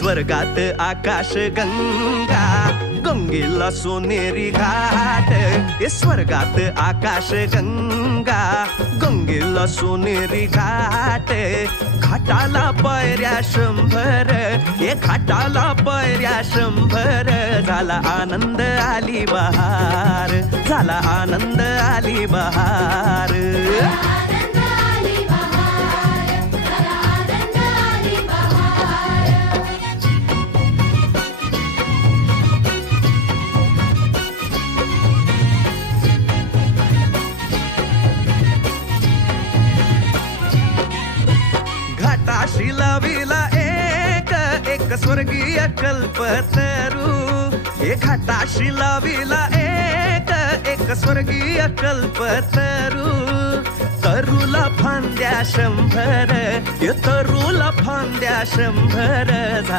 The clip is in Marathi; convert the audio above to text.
स्वर्गात आकाश गंगा, गंगेला सोनेरी घाट. स्वर्गात आकाश गंगा, गंगेला सोनेरी घाट. घाटाला पायऱ्या 100, घाटाला पायऱ्या 100. झाला आनंद आली बहार, झाला आनंद आली बहार. घाटाशी लाविला एक स्वर्गीय कल्पतरू. घाटाशी लाविला एक स्वर्गीय कल्पतरू. तरूला फांद्या 100, तरूला फांद्या 100.